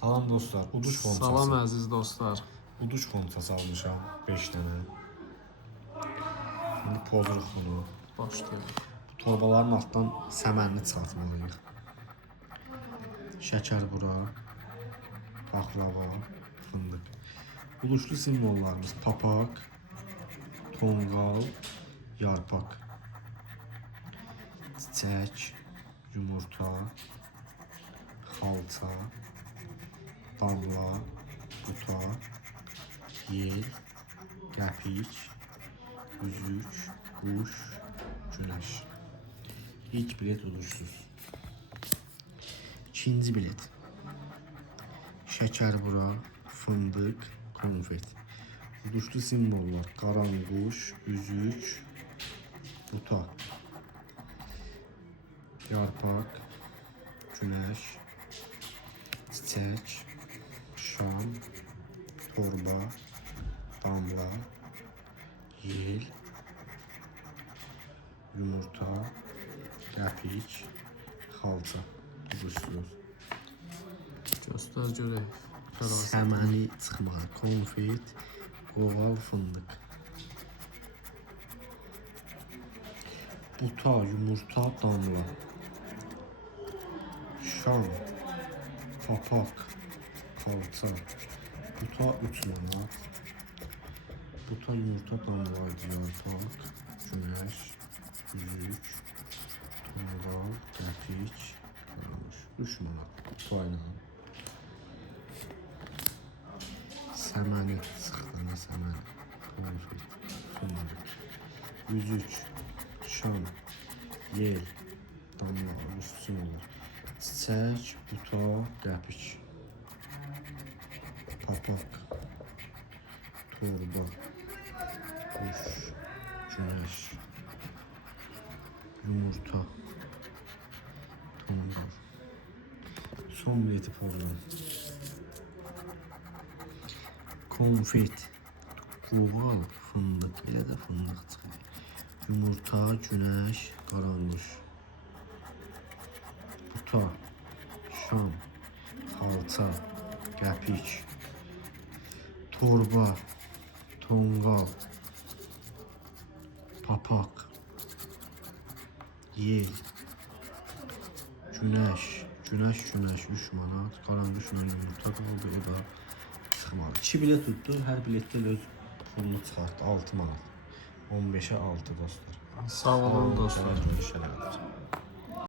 Salam dostlar, uduş xonçası. Salam əziz dostlar. Uduş xonçası almışam 5 dənə. İndi pozuruq bunu. Başlayalım. Torbaların altdan səmənli çıxartmalıyıq. Şəkər bura, baklava, fındıq. Uduşlu simvollarımız papak, tonqal, yarpak, çiçək, yumurta, xalça, damla, buta, yel, qəpik, üzük, quş, günəş. İlk bilet uduşsuz. İkinci bilet. Şəkər bura, fındıq, konfet. Uduşlu simvollar qaranquş, üzük, buta, yarpak, günəş, çiçək, şam, torba, damla, yel, yumurta, qəpik, xalça. Uduşsuz. Göstər görək. Fərasət. Səməni çıxmalı, konfet, qoval, fındıq. Buta, yumurta, damla. Şam, papak, xalça. Buta 3 manat. Buta, yumurta, damla, yarpak, günəş, üzük, tonqal, qəpik, qaranquş. 3 manat. Buta ilə. Səməni çıxdana səməni, konfet, fındıq, üzük, şam, yel, damla, üstün olur. Çiçək, buta, qəpik, papak, torba, quş, günəş, yumurta, tonqal. Son bileti program. Konfet, qoval, fındıq, elə də fındıq çıxır. Yumurta, günəş, qaranquş. Buta, şam, xalça, qəpik, torba, tonqal, papak, yel, günəş, 3 manat, qaranquş ilə yumurta qaldı, o da çıxmalı. 2 bilet tutdu, hər biletdə öz pulunu çıxartdı, 6 manat. 15'e 6 dostlar. Sağ olun dostlar. Görüşürüz.